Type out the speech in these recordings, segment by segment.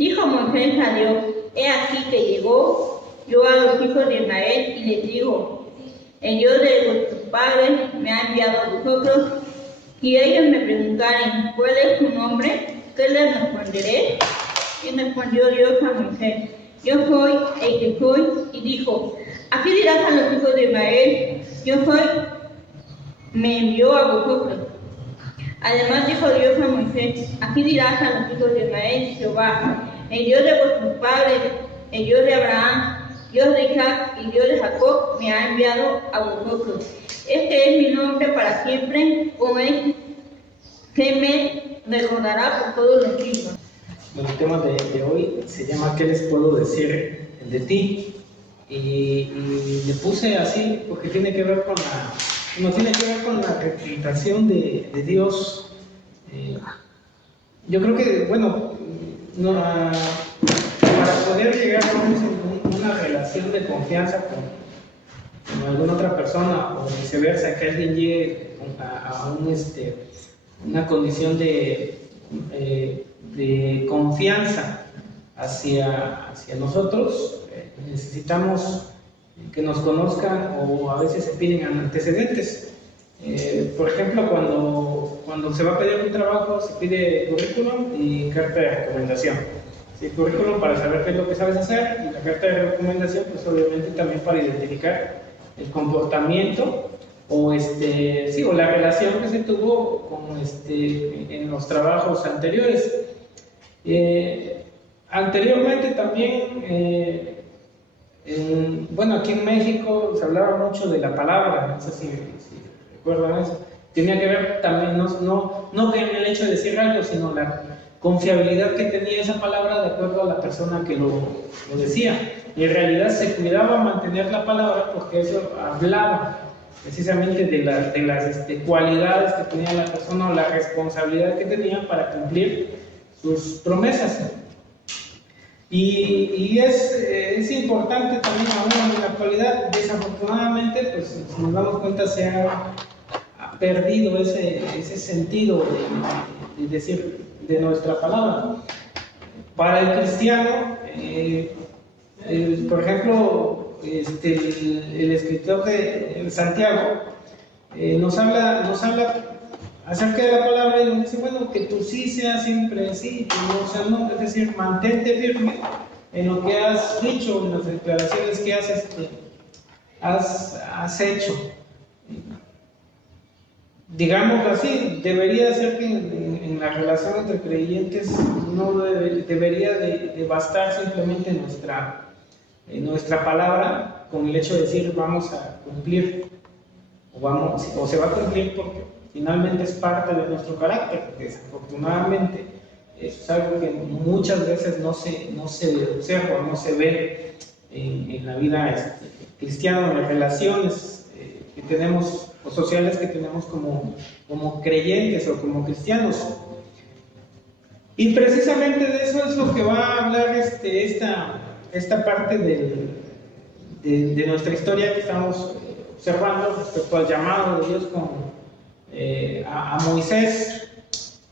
Dijo Moisés a Dios: he aquí que llegó yo a los hijos de Israel y les digo: el Dios de vuestros padres me ha enviado a vosotros. Y ellos me preguntaren: ¿cuál es tu nombre? ¿Qué les responderé? Y respondió Dios a Moisés: yo soy el que soy. Y dijo: así dirás a los hijos de Israel: yo soy, me envió a vosotros. Además dijo Dios a Moisés: así dirás a los hijos de Israel: Jehová, el Dios de vuestros padres, el Dios de Abraham, Dios de Isaac y Dios de Jacob, me ha enviado a vosotros. Este es mi nombre para siempre, con él se me recordará por todos los siglos. Bueno, el tema de hoy se llama ¿qué les puedo decir de ti? Y le puse así porque tiene que ver con la representación de Dios. Yo creo que, bueno, para poder llegar a una relación de confianza con alguna otra persona o viceversa, que alguien llegue a una condición de confianza hacia nosotros, necesitamos que nos conozcan, o a veces se piden antecedentes. Por ejemplo, cuando se va a pedir un trabajo, se pide currículum y carta de recomendación. Sí, currículum para saber qué es lo que sabes hacer, y la carta de recomendación, pues obviamente también para identificar el comportamiento o la relación que se tuvo en los trabajos anteriores. Anteriormente también, aquí en México se hablaba mucho de la palabra, no sé si recuerdan eso. Tenía que ver también, no con el hecho de decir algo, sino la confiabilidad que tenía esa palabra de acuerdo a la persona que lo decía. Y en realidad se cuidaba mantener la palabra porque eso hablaba precisamente de las cualidades que tenía la persona o la responsabilidad que tenía para cumplir sus promesas. Y es importante también aún en la actualidad. Desafortunadamente, pues si nos damos cuenta, se ha perdido ese sentido de decir de nuestra palabra. Para el cristiano, por ejemplo, el escritor de Santiago nos habla acerca de la palabra y nos dice, bueno, que tu sí sea siempre sí, no, es decir, mantente firme en lo que has dicho, en las declaraciones que has hecho. Digámoslo así, debería ser que en la relación entre creyentes no debería de bastar simplemente nuestra palabra con el hecho de decir vamos a cumplir o se va a cumplir, porque finalmente es parte de nuestro carácter. Desafortunadamente eso es algo que muchas veces no se observa, no se ve en la vida cristiana, en las relaciones que tenemos o sociales que tenemos como creyentes o como cristianos. Y precisamente de eso es lo que va a hablar esta parte de nuestra historia que estamos observando respecto al llamado de Dios a Moisés.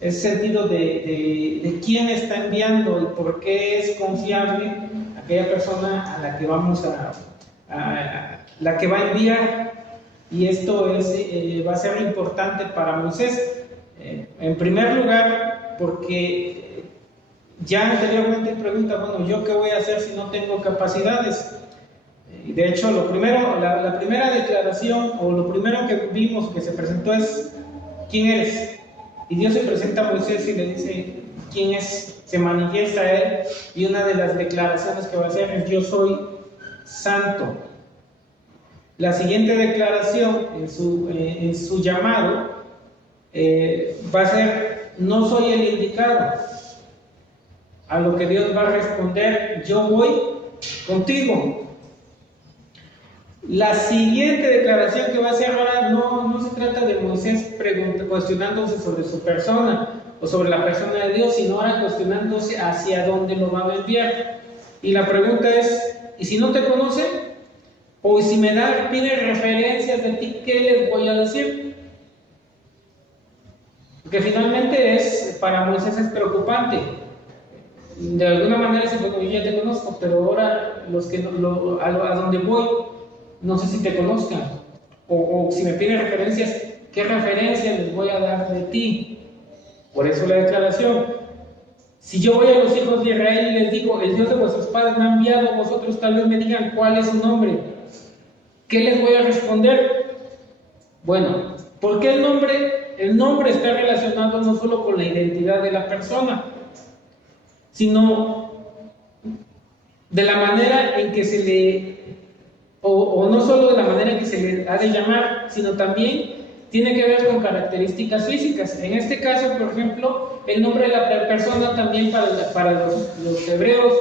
Ese sentido de quién está enviando y por qué es confiable aquella persona a la que la que va a enviar. Y esto va a ser importante para Moisés, en primer lugar, porque ya anteriormente pregunta, bueno, ¿yo qué voy a hacer si no tengo capacidades? Y de hecho, la primera declaración, o lo primero que vimos que se presentó es, ¿quién eres? Y Dios se presenta a Moisés y le dice, ¿quién es? Se manifiesta a él, y una de las declaraciones que va a hacer es, yo soy santo. La siguiente declaración en su llamado va a ser, no soy el indicado. A lo que Dios va a responder, yo voy contigo. La siguiente declaración que va a hacer ahora no se trata de Moisés cuestionándose sobre su persona o sobre la persona de Dios, sino ahora cuestionándose hacia dónde lo van a enviar. Y la pregunta es, ¿y si no te conocen? O si pide referencias de ti, ¿qué les voy a decir? Porque finalmente para Moisés es preocupante. de alguna manera dice, bueno, yo ya te conozco, pero ahora los que a donde voy, no sé si te conozcan, o si me piden referencias, ¿qué referencias les voy a dar de ti? Por eso la declaración. Si yo voy a los hijos de Israel y les digo, el Dios de vuestros padres me ha enviado, vosotros tal vez me digan cuál es su nombre. ¿Qué les voy a responder? Bueno, ¿por qué el nombre? El nombre está relacionado no solo con la identidad de la persona, sino de la manera en que se le, o no solo de la manera en que se le ha de llamar, sino también tiene que ver con características físicas. En este caso, por ejemplo, el nombre de la persona también para los hebreos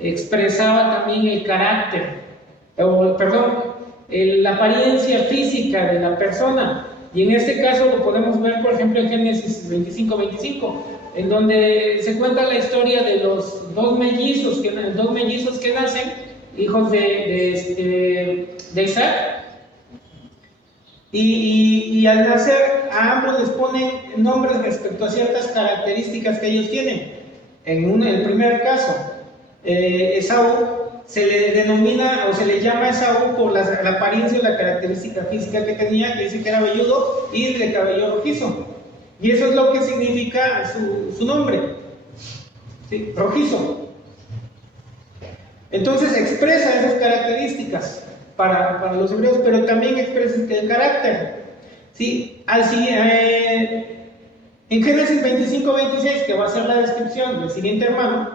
expresaba también el carácter, la apariencia física de la persona. Y en este caso lo podemos ver, por ejemplo, en Génesis 25:25, en donde se cuenta la historia de los dos mellizos que nacen, hijos de Isaac. Y al nacer a ambos les ponen nombres respecto a ciertas características que ellos tienen. En el primer caso, Esaú se le denomina o se le llama Esaú por la apariencia o la característica física que tenía, que dice que era velludo y de cabello rojizo. Y eso es lo que significa su nombre, ¿sí? Rojizo. Entonces expresa esas características para los hebreos, pero también expresa el carácter, ¿sí? En Génesis 25:26, que va a ser la descripción del siguiente hermano,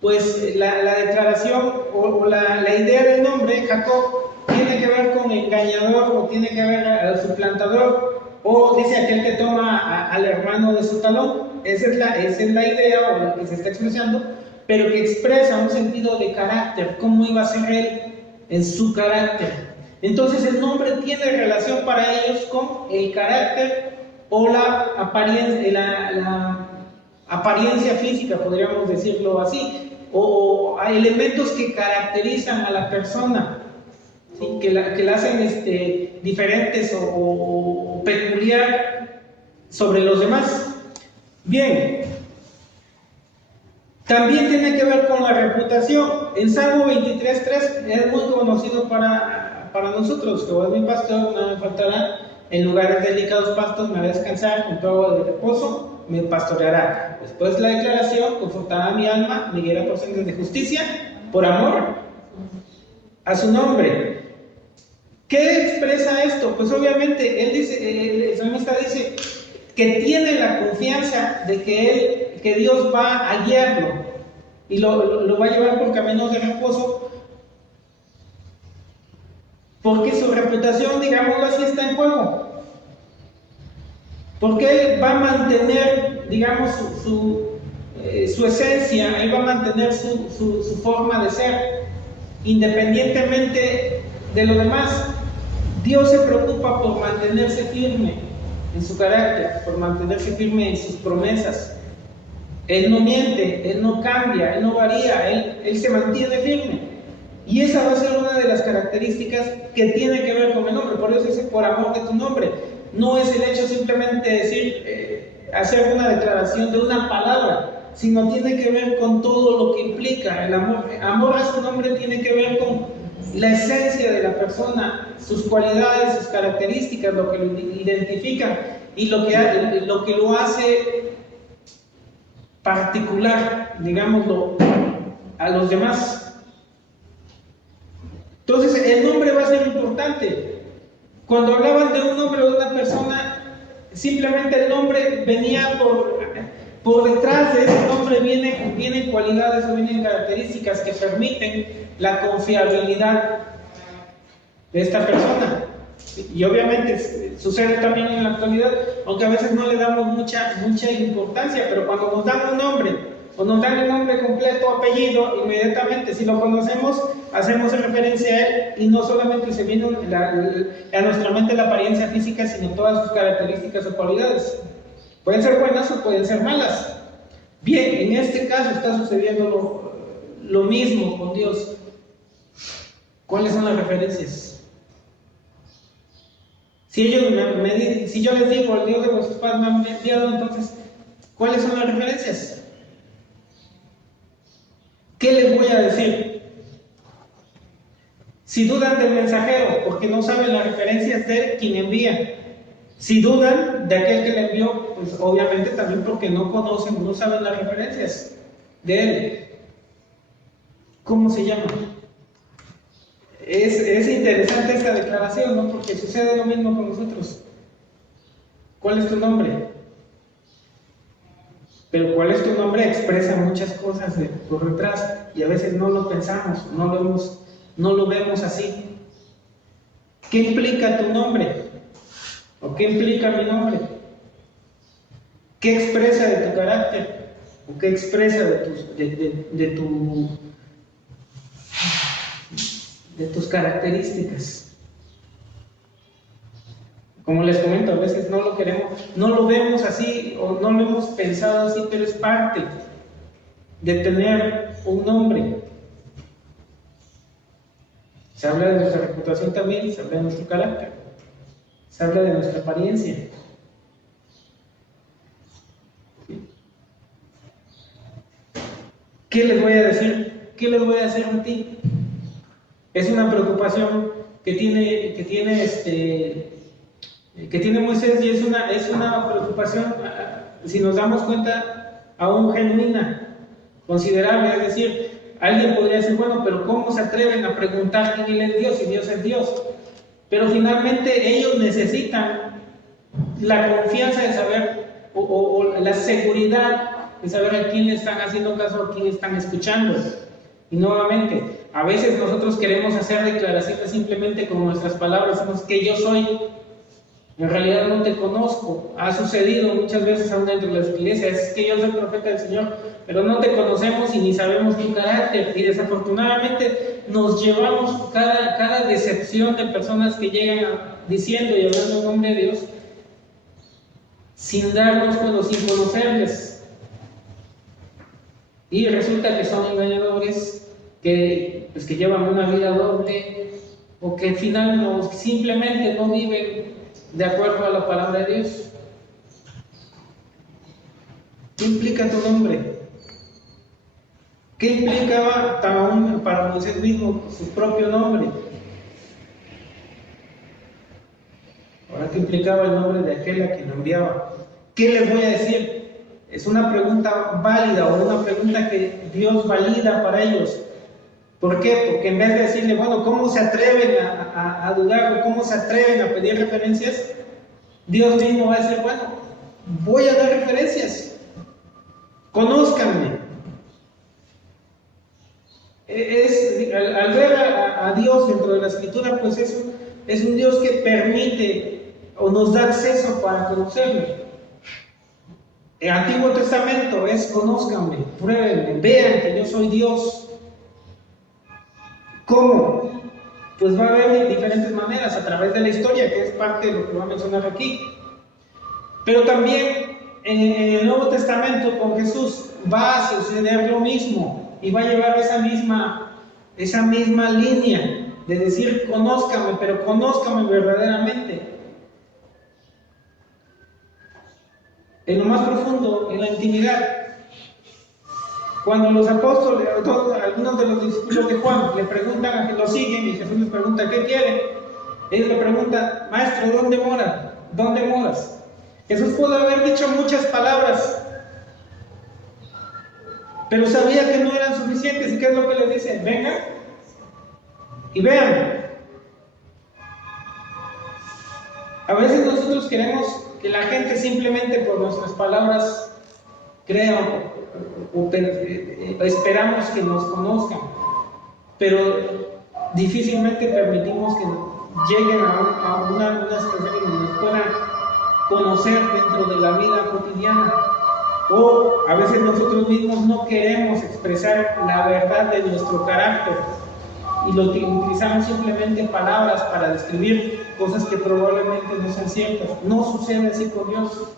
pues la declaración o la idea del nombre, Jacob, tiene que ver con engañador, o tiene que ver al suplantador, o dice aquel que toma al hermano de su talón. Esa es la idea o la que se está expresando, pero que expresa un sentido de carácter, cómo iba a ser él en su carácter. Entonces el nombre tiene relación para ellos con el carácter o la apariencia física, podríamos decirlo así, o a elementos que caracterizan a la persona, ¿sí? que la hacen diferentes o peculiar sobre los demás. Bien, también tiene que ver con la reputación. En Salmo 23:3 es muy conocido para nosotros: Jehová es mi pastor, nada me faltará, en lugares delicados pastos me hará descansar, junto a agua de reposo me pastoreará. Después la declaración: confortará mi alma, me guiará por sendas de justicia, por amor a su nombre. ¿Qué expresa esto? Pues obviamente el salmista dice que tiene la confianza de que Dios va a guiarlo y lo va a llevar por caminos de reposo, porque su reputación, digámoslo así, está en juego. Porque Él va a mantener, digamos, su esencia, Él va a mantener su forma de ser, independientemente de lo demás. Dios se preocupa por mantenerse firme en su carácter, por mantenerse firme en sus promesas. Él no miente, Él no cambia, Él no varía, Él se mantiene firme. Y esa va a ser una de las características que tiene que ver con el nombre. Por eso dice: por amor de tu nombre. No es el hecho simplemente de decir, hacer una declaración de una palabra, sino tiene que ver con todo lo que implica el amor. Amor a su nombre tiene que ver con la esencia de la persona, sus cualidades, sus características, lo que lo identifica y lo que lo hace particular, digámoslo, a los demás. Entonces el nombre va a ser importante. Cuando hablaban de un nombre o de una persona, simplemente el nombre venía por detrás de ese nombre vienen cualidades o vienen características que permiten la confiabilidad de esta persona. Y obviamente sucede también en la actualidad, aunque a veces no le damos mucha importancia, pero cuando nos dan un nombre o nos dan el nombre completo, apellido, inmediatamente, si lo conocemos, hacemos referencia a él, y no solamente se viene a nuestra mente la apariencia física, sino todas sus características o cualidades. Pueden ser buenas o pueden ser malas. Bien, en este caso está sucediendo lo mismo con Dios. ¿Cuáles son las referencias? Si yo les digo: el Dios de vuestros padres me ha enviado, entonces, ¿cuáles son las referencias? ¿Qué les voy a decir? Si dudan del mensajero, porque no saben las referencias de quien envía. Si dudan de aquel que le envió, pues obviamente también porque no conocen, no saben las referencias de él. ¿Cómo se llama? Es interesante esta declaración, ¿no? Porque sucede lo mismo con nosotros. ¿Cuál es tu nombre? Pero ¿cuál es tu nombre? Expresa muchas cosas por detrás y a veces no lo pensamos, no lo vemos así. ¿Qué implica tu nombre? ¿O qué implica mi nombre? ¿Qué expresa de tu carácter? ¿O qué expresa de tus características? Como les comento, a veces no lo queremos, no lo vemos así o no lo hemos pensado así, pero es parte de tener un nombre. Se habla de nuestra reputación también, se habla de nuestro carácter, se habla de nuestra apariencia. ¿Qué les voy a decir? ¿Qué les voy a decir a ti? Es una preocupación que tiene Moisés y es una preocupación, si nos damos cuenta, aún genuina, considerable. Es decir, alguien podría decir, bueno, pero ¿cómo se atreven a preguntar quién Él es Dios si Dios es Dios? Pero finalmente ellos necesitan la confianza de saber o la seguridad de saber a quién le están haciendo caso, a quién están escuchando. Y nuevamente, a veces nosotros queremos hacer declaraciones simplemente con nuestras palabras, decimos que yo soy. En realidad no te conozco. Ha sucedido muchas veces aún dentro de las iglesias, es que yo soy profeta del Señor, pero no te conocemos y ni sabemos tu carácter. Y desafortunadamente nos llevamos cada decepción de personas que llegan diciendo y hablando en nombre de Dios sin darnos cuenta, sin conocerles. Y resulta que son engañadores, que llevan una vida doble, o que al final simplemente no viven de acuerdo a la palabra de Dios. ¿Qué implica tu nombre? ¿Qué implicaba para Moisés mismo su propio nombre? Ahora, ¿qué implicaba el nombre de aquel a quien lo enviaba? ¿Qué les voy a decir? Es una pregunta válida o una pregunta que Dios valida para ellos. ¿Por qué? Porque en vez de decirle, bueno, ¿cómo se atreven a dudar o cómo se atreven a pedir referencias? Dios mismo va a decir, bueno, voy a dar referencias. Conózcanme. Al ver a Dios dentro de la Escritura, pues es un Dios que permite o nos da acceso para conocerle. El Antiguo Testamento es conózcanme, pruébenme, vean que yo soy Dios. ¿Cómo? Pues va a haber de diferentes maneras, a través de la historia, que es parte de lo que voy a mencionar aquí. Pero también en el Nuevo Testamento con Jesús va a suceder lo mismo y va a llevar esa misma línea de decir conózcame, pero conózcame verdaderamente. En lo más profundo, en la intimidad. Cuando los apóstoles, algunos de los discípulos de Juan le preguntan a que lo siguen y Jesús les pregunta ¿qué quieren? Ellos le preguntan, maestro, ¿dónde mora? ¿Dónde moras? Jesús pudo haber dicho muchas palabras, pero sabía que no eran suficientes. ¿Y qué es lo que les dice? Vengan y vean. A veces nosotros queremos que la gente simplemente por nuestras palabras crea o esperamos que nos conozcan, pero difícilmente permitimos que lleguen a una situación en donde nos puedan conocer dentro de la vida cotidiana. O a veces nosotros mismos no queremos expresar la verdad de nuestro carácter y lo que utilizamos simplemente palabras para describir cosas que probablemente no sean ciertas. No sucede así con Dios.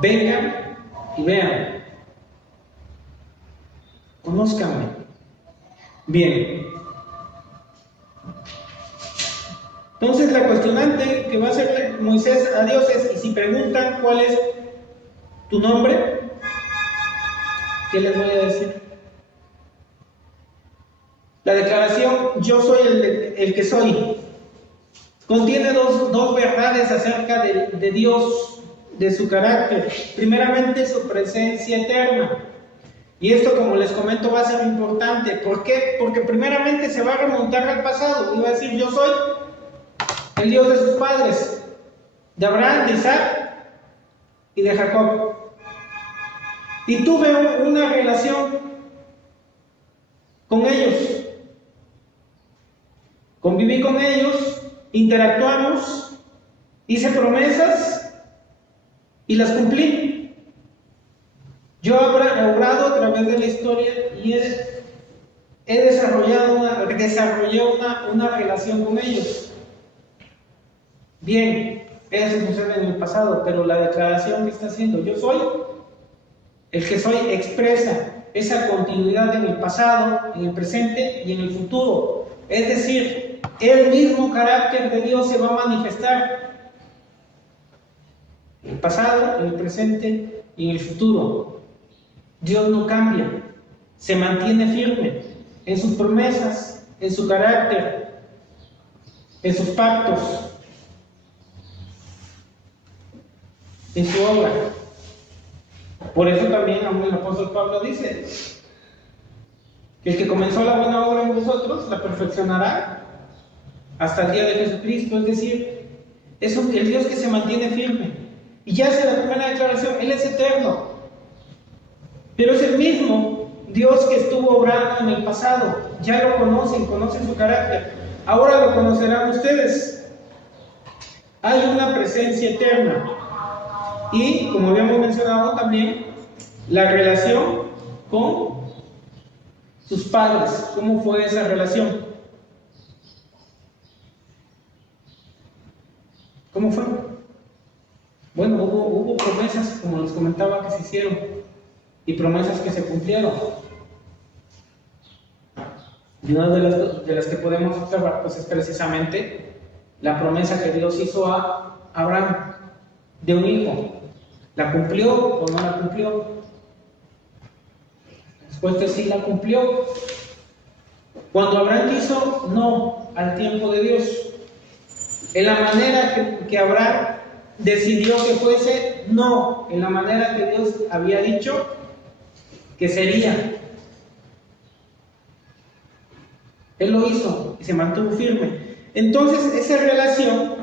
Vengan y vean. Conózcanme. Bien. Entonces la cuestionante que va a hacer Moisés a Dios es, y si preguntan cuál es tu nombre, ¿qué les voy a decir? La declaración yo soy el que soy contiene dos verdades acerca de Dios, de su carácter. Primeramente, su presencia eterna. Y esto, como les comento, va a ser importante. ¿Por qué? Porque primeramente se va a remontar al pasado y va a decir: yo soy el Dios de sus padres, de Abraham, de Isaac y de Jacob. Y tuve una relación con ellos. Conviví con ellos, interactuamos, hice promesas y las cumplí. Yo he obrado a través de la historia y desarrollé una relación con ellos. Bien, eso sucede en el pasado, pero la declaración que está haciendo yo soy el que soy expresa esa continuidad en el pasado, en el presente y en el futuro. Es decir, el mismo carácter de Dios se va a manifestar en el pasado, en el presente y en el futuro. Dios no cambia, se mantiene firme en sus promesas, en su carácter, en sus pactos, en su obra. Por eso también aún el apóstol Pablo dice que el que comenzó la buena obra en vosotros la perfeccionará hasta el día de Jesucristo. Es decir, es el Dios que se mantiene firme. Y ya hace la primera declaración: Él es eterno, pero es el mismo Dios que estuvo obrando en el pasado. Ya lo conocen su carácter. Ahora lo conocerán ustedes. Hay una presencia eterna. Y, como habíamos mencionado también, la relación con sus padres. ¿Cómo fue esa relación? ¿Cómo fue? Bueno, hubo promesas, como les comentaba, que se hicieron y promesas que se cumplieron. Y una de las que podemos observar pues es precisamente la promesa que Dios hizo a Abraham de un hijo. ¿La cumplió o no la cumplió? Después que sí la cumplió. Cuando Abraham quiso, no, al tiempo de Dios. En la manera que Abraham decidió que fuese, no, en la manera que Dios había dicho que sería. Él lo hizo y se mantuvo firme. Entonces, esa relación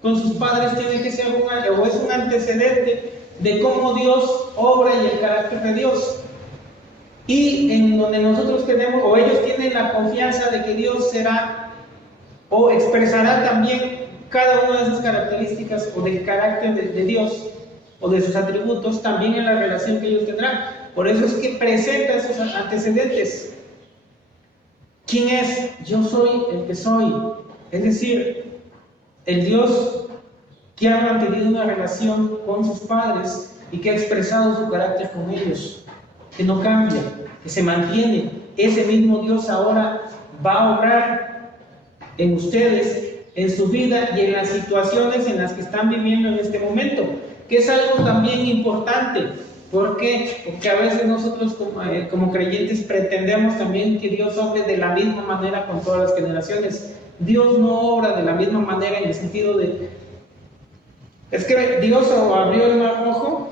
con sus padres tiene que ser es un antecedente de cómo Dios obra y el carácter de Dios. Y en donde nosotros tenemos, o ellos tienen la confianza de que Dios será o expresará también cada una de esas características o del carácter de Dios o de sus atributos también en la relación que ellos tendrán. Por eso es que presenta esos antecedentes. ¿Quién es? Yo soy el que soy. Es decir, el Dios que ha mantenido una relación con sus padres y que ha expresado su carácter con ellos, que no cambia, que se mantiene. Ese mismo Dios ahora va a obrar en ustedes, en su vida y en las situaciones en las que están viviendo en este momento, que es algo también importante. ¿Por qué? Porque a veces nosotros como creyentes pretendemos también que Dios obre de la misma manera con todas las generaciones. Dios no obra de la misma manera en el sentido de: es que Dios abrió el mar rojo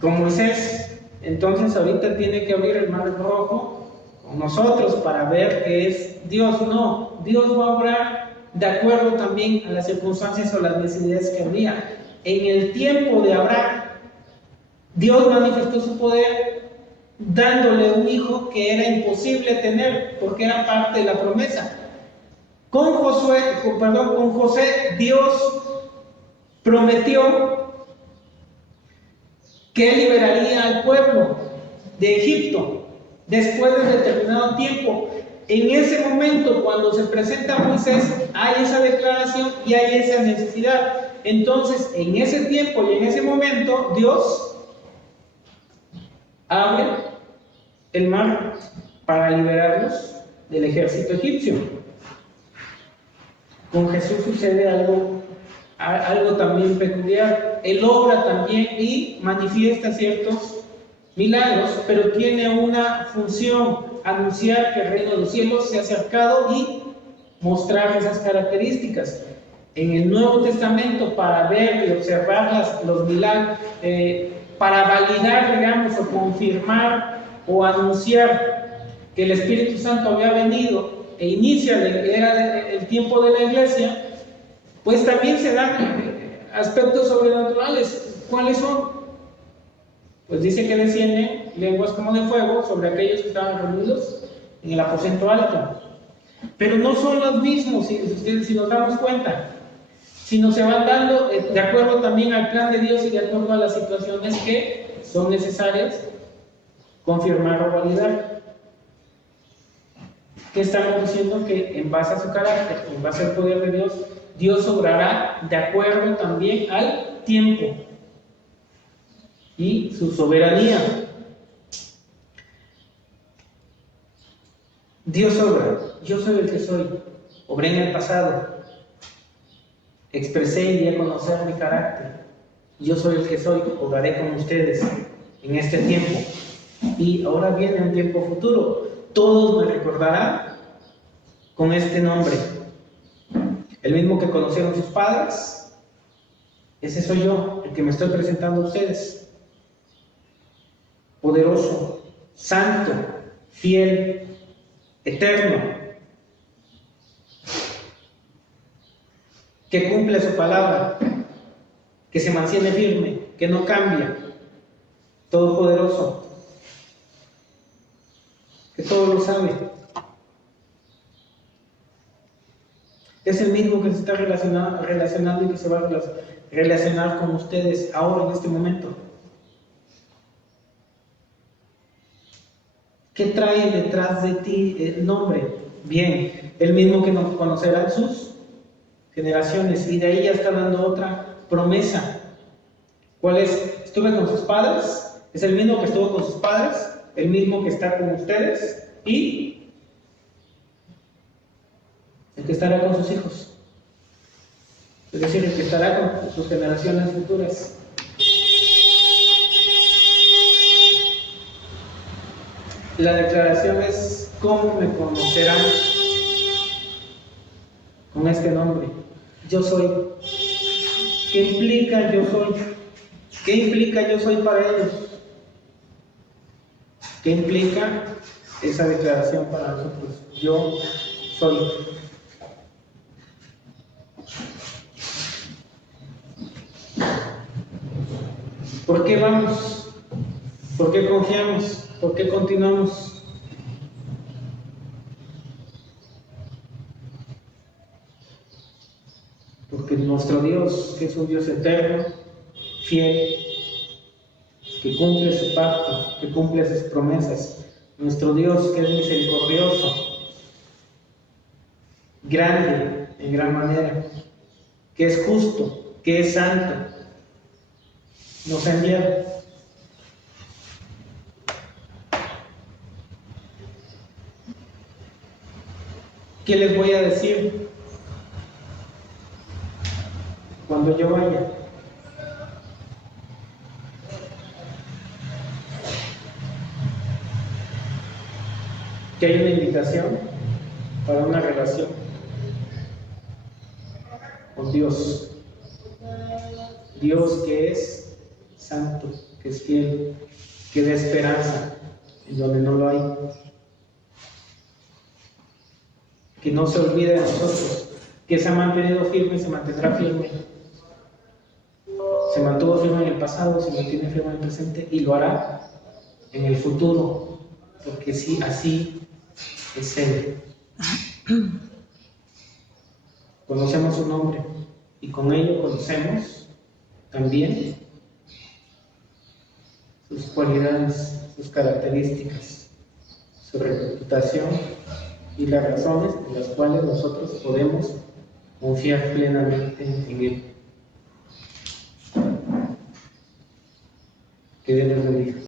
con Moisés, entonces ahorita tiene que abrir el mar rojo con nosotros para ver que es Dios. No, Dios va a obrar de acuerdo también a las circunstancias o las necesidades que había. En el tiempo de Abraham, Dios manifestó su poder dándole un hijo que era imposible tener porque era parte de la promesa. Con José, Dios prometió que él liberaría al pueblo de Egipto después de determinado tiempo. En ese momento, cuando se presenta a Moisés, hay esa declaración y hay esa necesidad. Entonces, en ese tiempo y en ese momento, Dios abre el mar para liberarlos del ejército egipcio. Con Jesús sucede algo también peculiar. Él obra también y manifiesta ciertos milagros, pero tiene una función: anunciar que el reino de los cielos se ha acercado y mostrar esas características. En el Nuevo Testamento, para ver y observar los milagros, para validar, digamos, o confirmar o anunciar que el Espíritu Santo había venido e inicia era el tiempo de la iglesia, pues también se dan aspectos sobrenaturales. ¿Cuáles son? Pues dice que descienden lenguas como de fuego sobre aquellos que estaban reunidos en el aposento alto. Pero no son los mismos, si nos damos cuenta, sino se van dando de acuerdo también al plan de Dios y de acuerdo a las situaciones que son necesarias confirmar o validar. ¿Qué estamos diciendo? Que en base a su carácter, en base al poder de Dios, Dios obrará de acuerdo también al tiempo y su soberanía. Dios obra. Yo soy el que soy. Obré en el pasado. Expresé y di a conocer mi carácter. Yo soy el que soy. Obraré con ustedes en este tiempo. Y ahora viene un tiempo futuro. Todos me recordarán con este nombre. El mismo que conocieron sus padres. Ese soy yo, el que me estoy presentando a ustedes. Poderoso, santo, fiel, eterno, que cumple su palabra, que se mantiene firme, que no cambia, todopoderoso, que todo lo sabe. Es el mismo que se está relacionando y que se va a relacionar con ustedes ahora, en este momento. ¿Qué trae detrás de ti el nombre? Bien, el mismo que nos conocerán sus generaciones, y de ahí ya está dando otra promesa. ¿Cuál es? Estuve con sus padres, es el mismo que estuvo con sus padres, el mismo que está con ustedes y el que estará con sus hijos, es decir, el que estará con sus generaciones futuras. La declaración es: ¿cómo me conocerán? Con este nombre, yo soy. ¿Qué implica yo soy? ¿Qué implica yo soy para ellos? ¿Qué implica esa declaración para nosotros? Yo soy. ¿Por qué vamos? ¿Por qué confiamos? ¿Por qué continuamos? Porque nuestro Dios, que es un Dios eterno, fiel, que cumple su pacto, que cumple sus promesas, nuestro Dios, que es misericordioso, grande en gran manera, que es justo, que es santo, nos ha enviado. ¿Qué les voy a decir cuando yo vaya? Que hay una invitación para una relación con Dios. Dios que es santo, que es fiel, que da esperanza en donde no lo hay. Que no se olvide de nosotros, que se ha mantenido firme y se mantendrá firme. Se mantuvo firme en el pasado, se mantiene firme en el presente y lo hará en el futuro, porque sí, así es Él. Conocemos su nombre y con ello conocemos también sus cualidades, sus características, su reputación y las razones en las cuales nosotros podemos confiar plenamente en Él. Que Dios les bendiga.